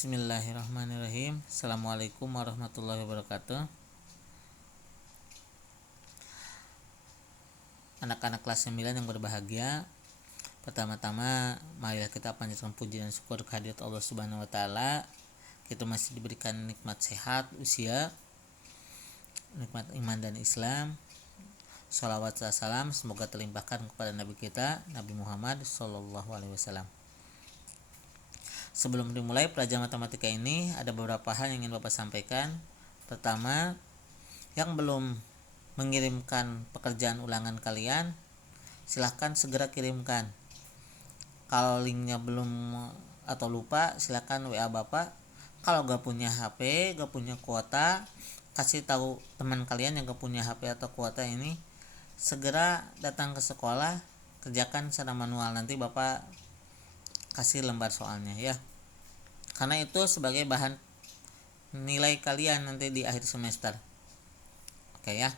Bismillahirrahmanirrahim. Assalamualaikum warahmatullahi wabarakatuh. Anak-anak kelas 9 yang berbahagia, pertama-tama marilah kita panjatkan puji dan syukur kehadirat Allah Subhanahu wa taala. Kita masih diberikan nikmat sehat usia, nikmat iman dan Islam. Shalawat dan salam semoga terlimpahkan kepada Nabi kita, Nabi Muhammad sallallahu alaihi wasallam. Sebelum dimulai pelajaran matematika ini, ada beberapa hal yang ingin Bapak sampaikan. Pertama, yang belum mengirimkan pekerjaan ulangan kalian, silahkan segera kirimkan. Kalau linknya belum atau lupa, silahkan WA Bapak. Kalau gak punya HP, gak punya kuota, kasih tahu teman kalian yang gak punya HP atau kuota ini, segera datang ke sekolah, kerjakan secara manual. Nanti Bapak kasih lembar soalnya ya, karena itu sebagai bahan nilai kalian nanti di akhir semester. Oke ya.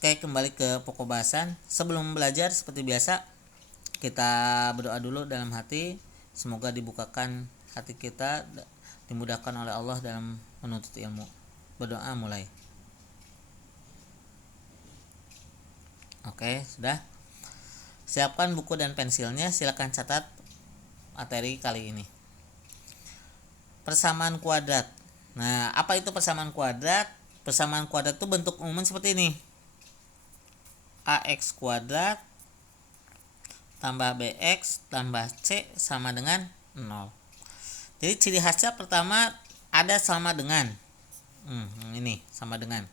Oke, kembali ke pokok bahasan. Sebelum belajar seperti biasa, kita berdoa dulu dalam hati. Semoga dibukakan hati kita, dimudahkan oleh Allah dalam menuntut ilmu. Berdoa mulai. Oke, sudah. Siapkan buku dan pensilnya, silakan catat materi kali ini. Persamaan kuadrat. Nah, apa itu persamaan kuadrat? Persamaan kuadrat itu bentuk umum seperti ini. AX kuadrat tambah BX tambah C sama dengan 0. Jadi ciri khasnya pertama ada sama dengan. Ini sama dengan.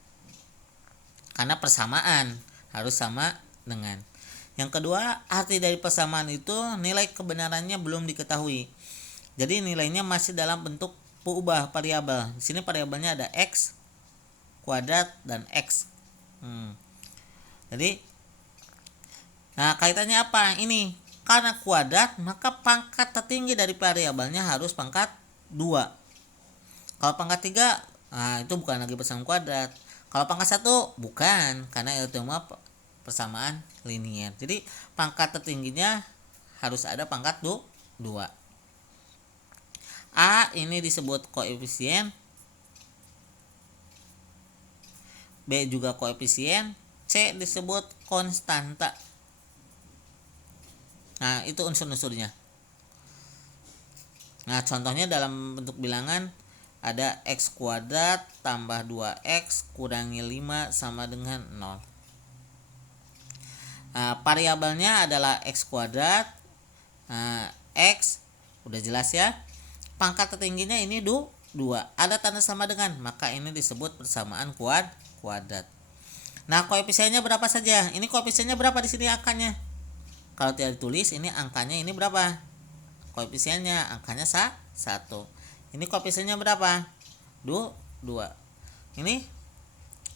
Karena persamaan harus sama dengan. Yang kedua, arti dari persamaan itu nilai kebenarannya belum diketahui. Jadi nilainya masih dalam bentuk peubah variabel. Di sini variabelnya ada x kuadrat dan x. Jadi, nah kaitannya apa? Ini karena kuadrat maka pangkat tertinggi dari variabelnya harus pangkat 2. Kalau pangkat 3, nah itu bukan lagi persamaan kuadrat. Kalau pangkat 1 bukan, karena itu mah persamaan linier. Jadi pangkat tertingginya harus ada pangkat 2. A ini disebut koefisien, B juga koefisien, C disebut konstanta. Nah, itu unsur-unsurnya. Nah, contohnya dalam bentuk bilangan ada x kuadrat tambah 2x kurangi 5 sama dengan 0. Variabelnya adalah x kuadrat. X udah jelas ya. Pangkat tertingginya ini 2. Ada tanda sama dengan, maka ini disebut persamaan kuadrat. Nah, koefisiennya berapa saja? Ini koefisiennya berapa di sini angkanya? Kalau tidak ditulis, ini angkanya ini berapa? Koefisiennya angkanya 1. Ini koefisiennya berapa? 2. Ini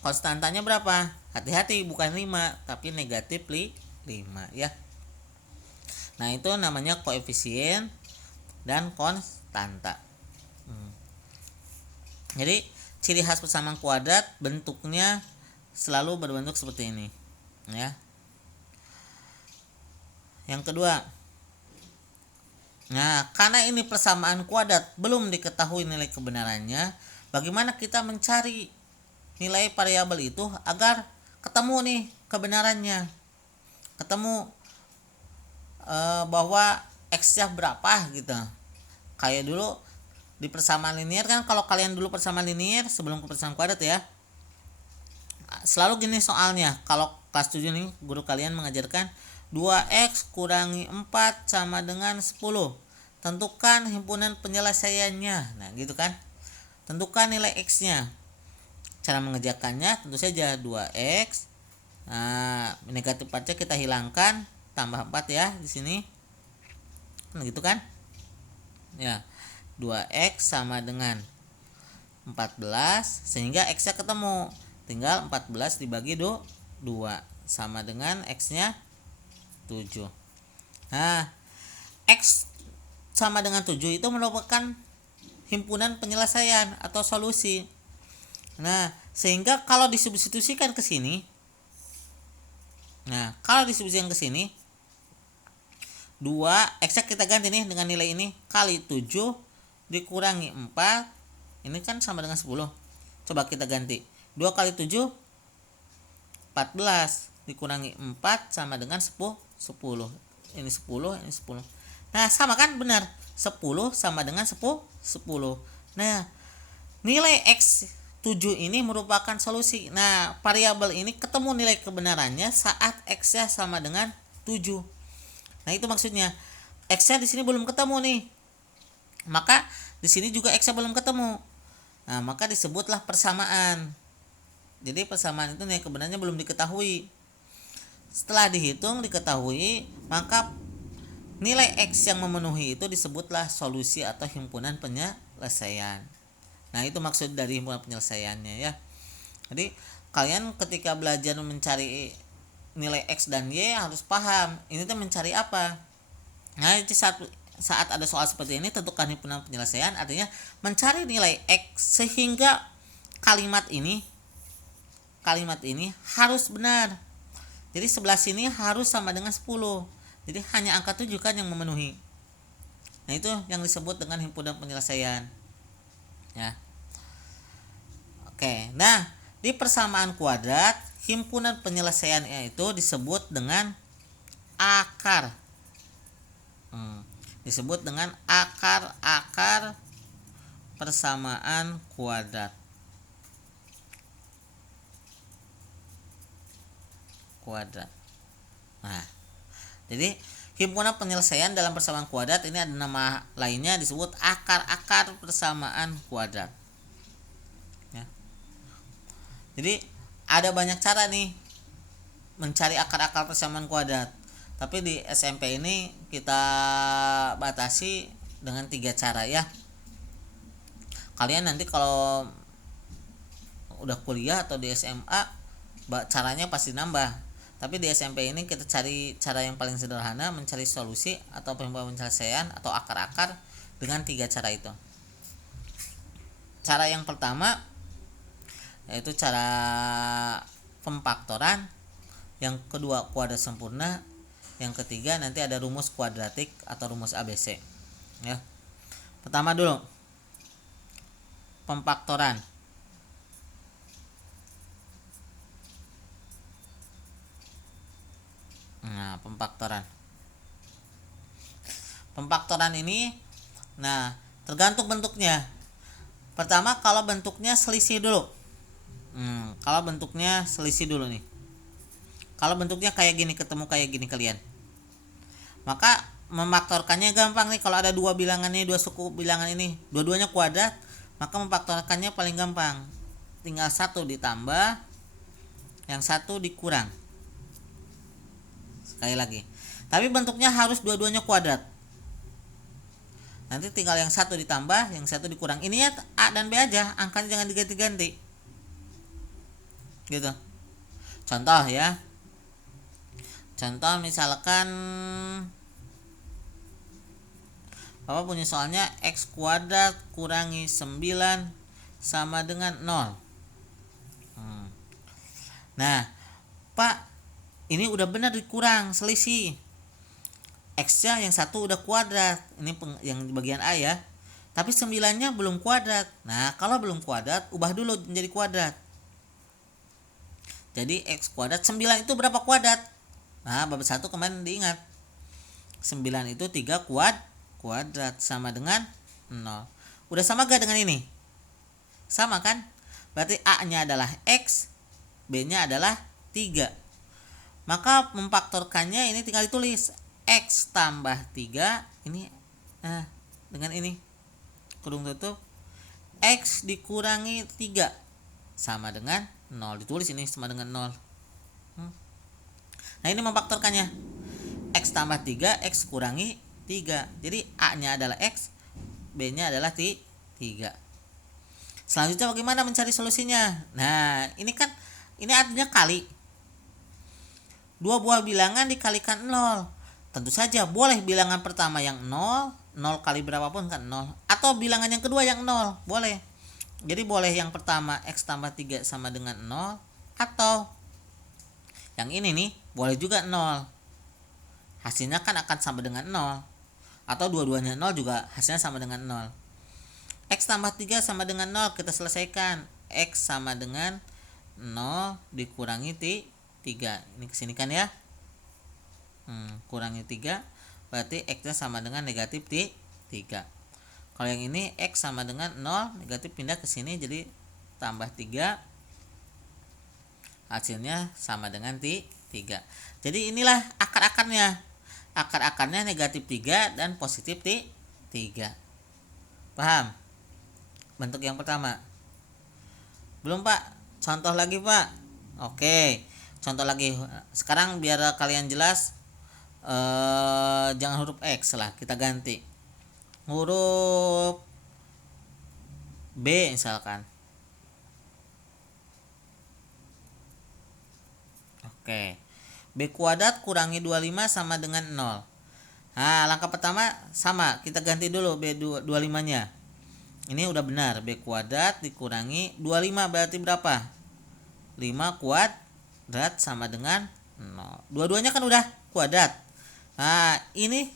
konstantanya berapa? Hati-hati, bukan 5 tapi negatif 5 ya. Nah, itu namanya koefisien dan konstanta. Jadi ciri khas persamaan kuadrat bentuknya selalu berbentuk seperti ini ya. Yang kedua, nah karena ini persamaan kuadrat belum diketahui nilai kebenarannya, bagaimana kita mencari nilai variabel itu agar ketemu nih kebenarannya, ketemu bahwa x-nya berapa gitu. Kayak dulu di persamaan linier kan, kalau kalian dulu persamaan linier sebelum ke persamaan kuadrat ya, selalu gini soalnya. Kalau kelas 7 nih guru kalian mengajarkan 2x kurangi 4 sama dengan 10. Tentukan himpunan penyelesaiannya. Nah gitu kan, tentukan nilai x-nya. Cara mengerjakannya tentu saja 2x. Nah, negatif 4 kita hilangkan, tambah 4 ya di sini. Nah, gitu kan? Ya. 2x sama dengan 14 sehingga x-nya ketemu. Tinggal 14 dibagi 2 sama dengan x-nya 7. Nah, x sama dengan 7 itu merupakan himpunan penyelesaian atau solusi. Nah, sehingga kalau disubstitusikan ke sini, X nya kita ganti nih dengan nilai ini, kali 7 dikurangi 4, ini kan sama dengan 10. Coba kita ganti, 2 kali 7 14, dikurangi 4 sama dengan 10. Ini 10, ini 10. Nah sama kan, benar, 10 sama dengan 10. Nah nilai X 7 ini merupakan solusi. Nah variabel ini ketemu nilai kebenarannya saat X nya sama dengan 7. Nah itu maksudnya, X nya di sini belum ketemu nih, maka di sini juga X nya belum ketemu. Nah maka disebutlah persamaan. Jadi persamaan itu nilai kebenarannya belum diketahui. Setelah dihitung diketahui, maka nilai X yang memenuhi itu disebutlah solusi atau himpunan penyelesaian. Nah itu maksud dari himpunan penyelesaiannya ya. Jadi kalian ketika belajar mencari nilai X dan Y harus paham ini tuh mencari apa. Nah itu saat ada soal seperti ini, tentukan himpunan penyelesaian, artinya mencari nilai X sehingga kalimat ini harus benar. Jadi sebelah sini harus sama dengan 10. Jadi hanya angka 7 kan yang memenuhi. Nah itu yang disebut dengan himpunan penyelesaian ya. Oke, nah di persamaan kuadrat himpunan penyelesaian itu disebut dengan akar. Disebut dengan akar persamaan kuadrat. Nah, jadi himpunan penyelesaian dalam persamaan kuadrat ini ada nama lainnya, disebut akar persamaan kuadrat. Ya. Jadi ada banyak cara nih mencari akar persamaan kuadrat. Tapi di SMP ini kita batasi dengan 3 cara ya. Kalian nanti kalau udah kuliah atau di SMA caranya pasti nambah. Tapi di SMP ini kita cari cara yang paling sederhana mencari solusi atau penyelesaian atau akar dengan 3 cara itu. Cara yang pertama yaitu cara pemfaktoran, yang kedua kuadrat sempurna, yang ketiga nanti ada rumus kuadratik atau rumus ABC ya. Pertama dulu pemfaktoran. Nah, pemfaktoran ini tergantung bentuknya. Pertama kalau bentuknya selisih dulu. Kalau bentuknya selisih dulu nih. Kalau bentuknya kayak gini, ketemu kayak gini kalian, maka memfaktorkannya gampang nih. Kalau ada 2 bilangan ini, 2 suku bilangan ini, dua-duanya kuadrat, maka memfaktorkannya paling gampang. Tinggal 1 ditambah, yang 1 dikurang. Sekali lagi, tapi bentuknya harus dua-duanya kuadrat. Nanti tinggal yang 1 ditambah, yang 1 dikurang. Ini ya A dan B aja, angkanya jangan diganti-ganti gitu. Contoh ya, misalkan Bapak punya soalnya X kuadrat kurangi 9 sama dengan 0. Nah Pak, ini udah benar dikurang, selisih. X nya yang 1 udah kuadrat, ini yang bagian A ya, tapi 9 nya belum kuadrat. Nah kalau belum kuadrat, ubah dulu menjadi kuadrat. Jadi X kuadrat 9 itu berapa kuadrat? Nah bab 1 kemarin diingat, 9 itu 3 kuadrat sama dengan 0. Udah sama gak dengan ini? Sama kan? Berarti A nya adalah X, B nya adalah 3. Maka memfaktorkannya ini tinggal ditulis X tambah 3 ini dengan ini kurung tutup, X dikurangi 3 sama dengan 0. Ditulis ini sama dengan 0. Nah ini memfaktorkannya, X tambah 3, X kurangi 3. Jadi A nya adalah X, B nya adalah 3. Selanjutnya bagaimana mencari solusinya? Nah ini kan, ini artinya kali. 2 buah bilangan dikalikan 0. Tentu saja boleh bilangan pertama yang 0 kali berapapun kan 0. Atau bilangan yang kedua yang 0, boleh. Jadi boleh yang pertama X tambah 3 sama dengan 0. Atau yang ini nih boleh juga 0. hasilnya kan akan sama dengan 0. Atau dua-duanya 0 juga hasilnya sama dengan 0. X tambah 3 sama dengan 0, kita selesaikan. X sama dengan 0 dikurangi 3. Ini kesini kan ya. Kurangi 3, berarti X nya sama dengan negatif 3. Kalau yang ini X sama dengan 0, negatif pindah ke sini jadi tambah 3, hasilnya sama dengan 3. Jadi inilah akar-akarnya. Akar-akarnya negatif 3 dan positif 3. Paham? Bentuk yang pertama. Belum Pak? Contoh lagi Pak. Oke, contoh lagi. Sekarang biar kalian jelas, jangan huruf X lah, kita ganti huruf B misalkan. Oke, B kuadrat kurangi 25 sama dengan 0. Nah, langkah pertama sama, kita ganti dulu B 25 nya. Ini udah benar, B kuadrat dikurangi 25 berarti berapa? 5 kuadrat sama dengan 0. Dua-duanya kan udah kuadrat. Nah, ini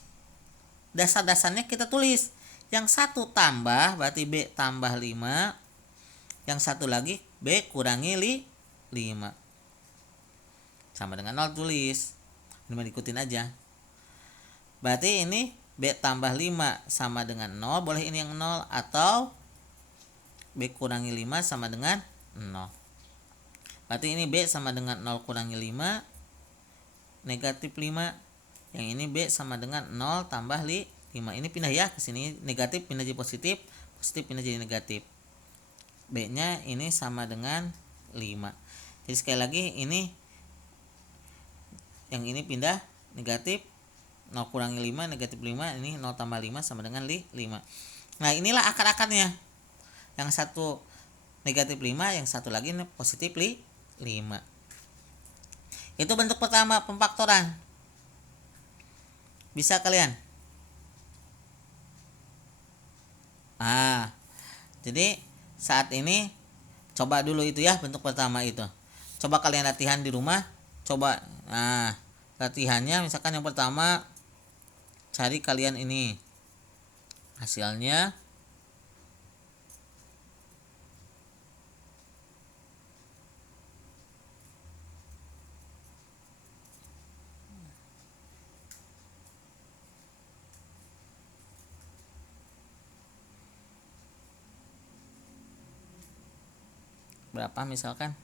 dasar-dasarnya kita tulis. Yang satu tambah berarti B tambah 5. Yang satu lagi B kurangi 5. Sama dengan 0 tulis. Ini ikutin aja. Berarti ini B tambah 5 sama dengan 0. Boleh ini yang 0 atau B kurangi 5 sama dengan 0. Berarti ini B sama dengan 0 kurangi 5 negatif 5. Yang ini B sama dengan 0 tambah 5. Ini pindah ya ke sini, negatif pindah jadi positif, positif pindah jadi negatif. B nya ini sama dengan 5. Jadi sekali lagi ini yang ini pindah negatif 0 kurangi 5 negatif 5, ini 0 tambah 5 sama dengan 5. Nah, inilah akar-akarnya. Yang satu negatif 5, yang satu lagi positif 5. Itu bentuk pertama pemfaktoran. Bisa kalian? Jadi saat ini coba dulu itu ya bentuk pertama itu. Coba kalian latihan di rumah. Coba. Nah, latihannya misalkan yang pertama cari kalian ini hasilnya. Berapa misalkan?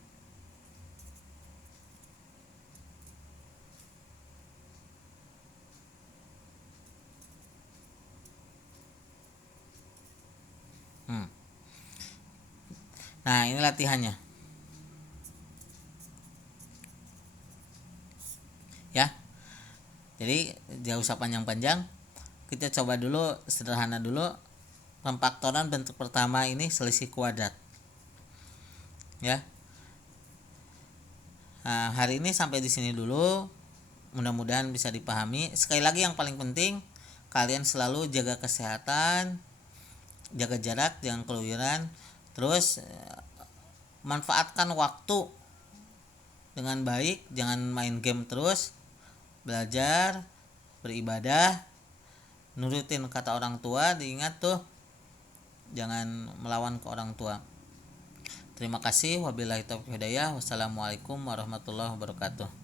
Nah, ini latihannya. Ya. Jadi jauh usah panjang-panjang. Kita coba dulu sederhana dulu. Pemfaktoran bentuk pertama ini selisih kuadrat. Ya. Nah, hari ini sampai di sini dulu. Mudah-mudahan bisa dipahami. Sekali lagi yang paling penting, kalian selalu jaga kesehatan, jaga jarak, jangan keluyuran. Terus manfaatkan waktu dengan baik, jangan main game terus. Belajar, beribadah, nurutin kata orang tua, diingat tuh jangan melawan ke orang tua. Terima kasih. Wabillahi taufiq hidayah. Wassalamualaikum warahmatullahi wabarakatuh.